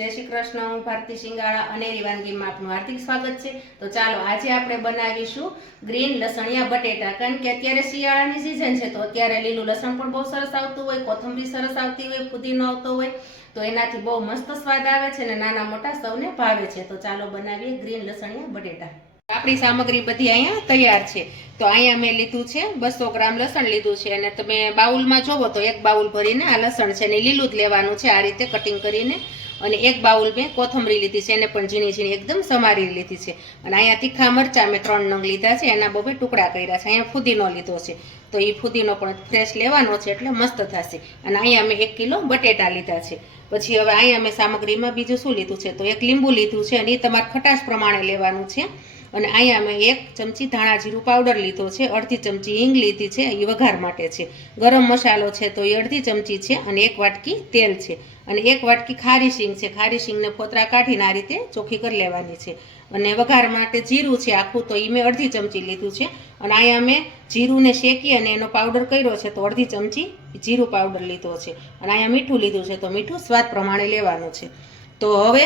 જય શ્રી કૃષ્ણ। હું ભારતી સિંગાળા અનેરી વાનગીમાં આપનું હાર્દિક સ્વાગત છે। તો ચાલો આજે આપણે બનાવીશું ગ્રીન લસણિયા બટેટા। કારણ કે અત્યારે શિયાળાની સિઝન છે તો અત્યારે લીલું લસણ પણ બહુ સરસ આવતું હોય, કોથમરી સરસ આવતી હોય, ફુદીનો આવતો હોય તો એનાથી બહુ મસ્ત સ્વાદ આવે છે અને નાના મોટા સૌને ભાવે છે। તો ચાલો બનાવીએ ગ્રીન લસણિયા બટેટા। આપણી સામગ્રી બધી અહીંયા તૈયાર છે। તો અહીંયા મેં લીધું છે 200 ગ્રામ લસણ લીધું છે અને તમે બાઉલમાં જોવો તો એક બાઉલ ભરીને આ લસણ છે ને લીલું જ લેવાનું છે આ રીતે કટિંગ કરીને। અને એક બાઉલ મેં કોથમરી લીધી છે, એને પણ ઝીણી ઝીણી એકદમ સમારી લીધી છે। અને અહીંયા તીખા મરચાં મેં 3 નંગ લીધા છે, એના બહુ ટુકડા કર્યા છે। અહીંયા ફુદીનો લીધો છે તો એ ફુદીનો પણ ફ્રેશ લેવાનો છે એટલે મસ્ત થશે। અને અહીંયા મેં 1 કિલો બટેટા લીધા છે। પછી હવે અહીંયા મેં સામગ્રીમાં બીજું શું લીધું છે તો એક લીંબુ લીધું છે અને એ તમારે ખટાશ પ્રમાણે લેવાનું છે। અને અહીંયા મેં 1 ચમચી ધાણા જીરું પાવડર લીધો છે, અડધી ચમચી હિંગ લીધી છે, એ વઘાર માટે છે। ગરમ મસાલો છે તો એ અડધી ચમચી છે અને 1 વાટકી તેલ છે અને 1 વાટકી ખારી શીંગ છે। ખારી શીંગને ફોતરા કાઢીને આ રીતે ચોખ્ખી કરી લેવાની છે। અને વઘાર માટે જીરું છે આખું તો એ મેં અડધી ચમચી લીધું છે। અને અહીંયા મેં જીરુંને શેકી અને એનો પાવડર કર્યો છે તો અડધી ચમચી જીરું પાવડર લીધો છે। અને અહીંયા મીઠું લીધું છે તો મીઠું સ્વાદ પ્રમાણે લેવાનું છે। તો હવે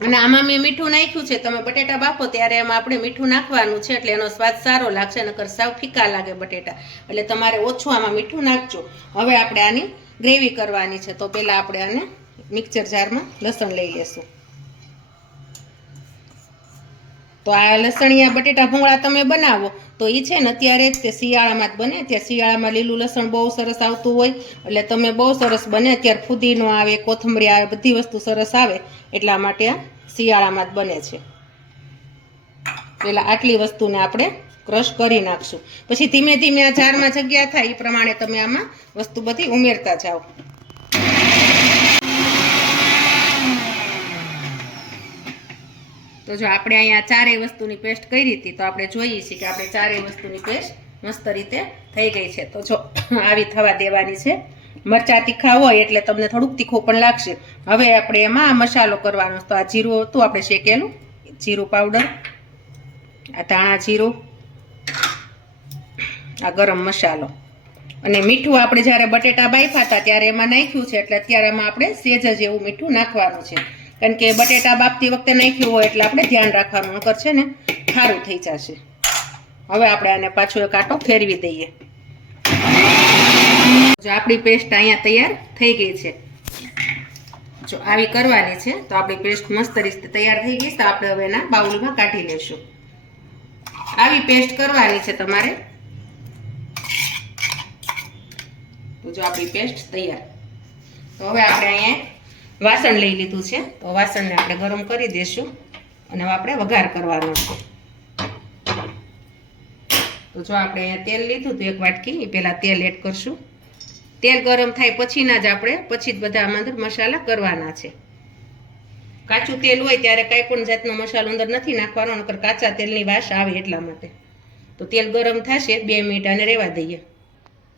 અને આમાં મેં મીઠું નાખ્યું છે, તમે બટેટા બાફો ત્યારે એમાં આપણે મીઠું નાખવાનું છે એટલે એનો સ્વાદ સારો લાગશે, નકર સાવ ફીકા લાગે બટેટા, એટલે તમારે ઓછું આમાં મીઠું નાખજો। હવે આપણે આની ગ્રેવી કરવાની છે તો પહેલાં આપણે આને મિક્સર જારમાં લસણ લઈ લેશું। તો આ લસણિયા બટેટા ભૂંગળા તમે બનાવો તો એ છે ને અત્યારે તે શિયાળામાં જ બને, ત્યાં શિયાળામાં લીલું લસણ બહુ સરસ આવતું હોય એટલે તમે બહુ સરસ બને, અત્યારે ફુદીનો આવે, કોથમરી આવે, બધી વસ્તુ સરસ આવે એટલા માટે આ શિયાળામાં જ બને છે। પહેલાં આટલી વસ્તુને આપણે ક્રશ કરી નાખશું, પછી ધીમે ધીમે આ જારમાં જગ્યા થાય એ પ્રમાણે તમે આમાં વસ્તુ બધી ઉમેરતા જાઓ। તો જો આપણે અહીંયા ચારેય વસ્તુની પેસ્ટ કરી હતી તો આપણે જોઈએ છીએ કે આપણે ચારેય વસ્તુની પેસ્ટ મસ્ત રીતે થઈ ગઈ છે। તો જો આવી થવા દેવાની છે। મરચાં તીખા હોય એટલે તમને થોડુંક તીખું પણ લાગશે। હવે આપણે એમાં આ મસાલો કરવાનો, તો આ જીરું હતું આપણે શેકેલું, જીરું પાવડર, આ ધાણા જીરું, આ ગરમ મસાલો અને મીઠું આપણે જ્યારે બટેટા બાફ્યા હતા ત્યારે એમાં નાખ્યું છે એટલે અત્યારે એમાં આપણે સેજ જ એવું મીઠું નાખવાનું છે, કારણ કે બટેટા બાફતી વખતે નાખ્યું હોય એટલે આપણે ધ્યાન રાખવાનું, નકર છે ને ખારું થઈ જશે। હવે આપણે આને પાછો એક આંટો ફેરવી દઈએ। જો આપણી પેસ્ટ અહીંયા તૈયાર થઈ ગઈ છે, જો આવી કરવાની છે તો આપણી પેસ્ટ મસ્ત રીતે તૈયાર થઈ ગઈ છે। તો આપણે હવે એના બાઉલમાં કાઢી લેશું। આવી પેસ્ટ કરવાની છે તમારે। તો જો આપણી પેસ્ટ તૈયાર। તો હવે આપણે અહીંયા વાસણ લઈ લીધું છે તો વાસણને આપણે ગરમ કરી દઈશું અને હવે આપણે વઘાર કરવાનો છે। તો જો આપણે અહીંયા તેલ લીધું તો 1 વાટકી, એ પહેલાં તેલ એડ કરશું। તેલ ગરમ થાય પછીના જ આપણે પછી જ બધા આમાં અંદર મસાલા કરવાના છે। કાચું તેલ હોય ત્યારે કાંઈ પણ જાતનો મસાલો અંદર નથી નાખવાનો, નકર કાચા તેલની વાસ આવે એટલા માટે। તો તેલ ગરમ થશે 2 મિનિટ અને રહેવા દઈએ।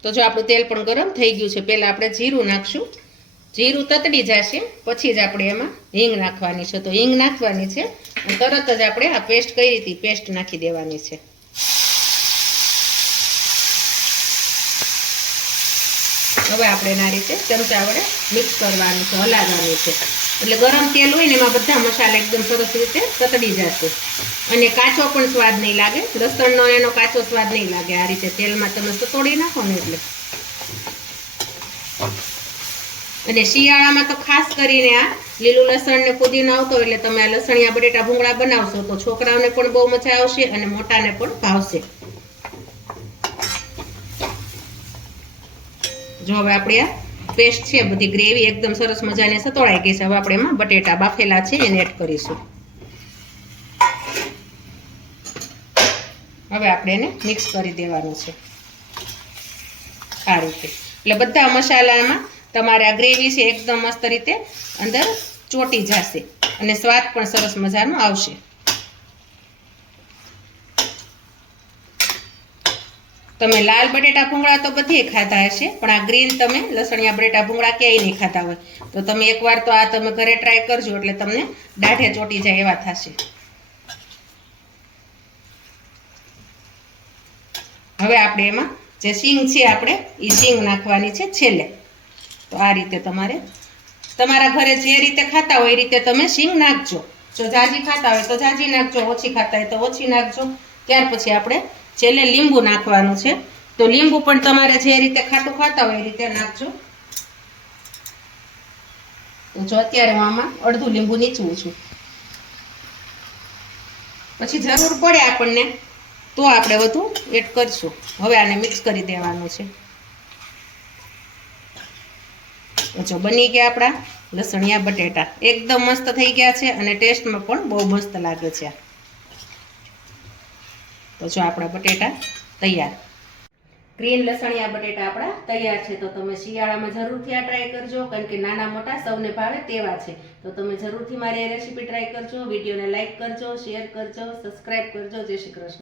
તો જો આપણું તેલ પણ ગરમ થઈ ગયું છે, પહેલાં આપણે જીરું નાખશું। જીરું તતડી જશે પછી જ આપણે એમાં હિંગ નાખવાની છે। તો હિંગ નાખવાની છે અને તરત જ આપણે આ પેસ્ટ કરી હતી પેસ્ટ નાખી દેવાની છે। હવે આપણે એના રીતે ચમચા વડે મિક્સ કરવાનું છે, હલાવવાનું છે, એટલે ગરમ તેલ હોય ને એમાં બધા મસાલા એકદમ સરસ રીતે તતડી જશે અને કાચો પણ સ્વાદ નહીં લાગે, લસણનો એનો કાચો સ્વાદ નહીં લાગે। આ રીતે તેલમાં તમે સતોડી નાખો ને એટલે। અને શિયાળામાં તો ખાસ કરીને આ લીલું લસણ ને ફુદીનો આવતો એટલે તમે આ લસણિયા બટેટા ભૂંગળા બનાવશો તો છોકરાઓને પણ બહુ મજા આવશે અને મોટાને પણ ભાવશે। જો હવે આપણે આ પેસ્ટ છે બધી ગ્રેવી એકદમ સરસ મજાની સતોડાઈ ગઈ છે। હવે આપણે એમાં બટેટા બાફેલા છે એને એડ કરીશું। હવે આપણે એને મિક્સ કરી દેવાનું છે આ રીતે, એટલે બધા મસાલામાં તમારે આ ગ્રેવી છે એકદમ મસ્ત રીતે અંદર ચોટી જશે અને સ્વાદ પણ સરસ મજાનો આવશે। તમે લાલ બટેટા ભૂંગળા તો બધે ખાધા હશે, પણ આ ગ્રીન તમે લસણિયા બટેટા ભૂંગળા ક્યાંય નહીં ખાધા હોય તો તમે એકવાર તો આ તમે ઘરે ટ્રાય કરજો એટલે તમને દાઢે ચોટી જાય એવા થશે। હવે આપણે એમાં જે શીંગ છે આપણે એ શીંગ નાખવાની છે છેલ્લે। તો આ રીતે તમારે તમારા ઘરે જે રીતે ખાતા હોય એ રીતે તમે સિંગ નાખજો. જો જાજી ખાતા હોય તો જાજી નાખજો, ઓછી ખાતા હોય તો ઓછી નાખજો. ત્યાર પછી આપણે છેલ્લે લીંબુ નાખવાનું છે. તો લીંબુ પણ તમારે જે રીતે ખાટું ખાતા હોય એ રીતે નાખજો. તો જો અત્યારે હું આમાં અડધું લીંબુ નીચવું છું. પછી જરૂર પડે આપણને તો આપણે બધું એડ કરશું. હવે આને મિક્સ કરી દેવાનું છે. તો જો બની ગયા આપણા લસણિયા બટેટા. એકદમ મસ્ત થઈ ગયા છે અને ટેસ્ટમાં પણ બહુ મસ્ત લાગે છે. તો જો આપણા બટેટા તૈયાર. ગ્રીન લસણિયા બટેટા આપણા તૈયાર છે. તો તમે શિયાળામાં જરૂરથી આ ટ્રાય કરજો, કારણ કે નાના મોટા સૌને ભાવે તેવા છે. તો તમે જરૂરથી મારી આ રેસીપી ટ્રાય કરજો. વિડીયોને લાઈક કરજો, શેર કરજો, સબસ્ક્રાઈબ કરજો. જય શ્રી કૃષ્ણ.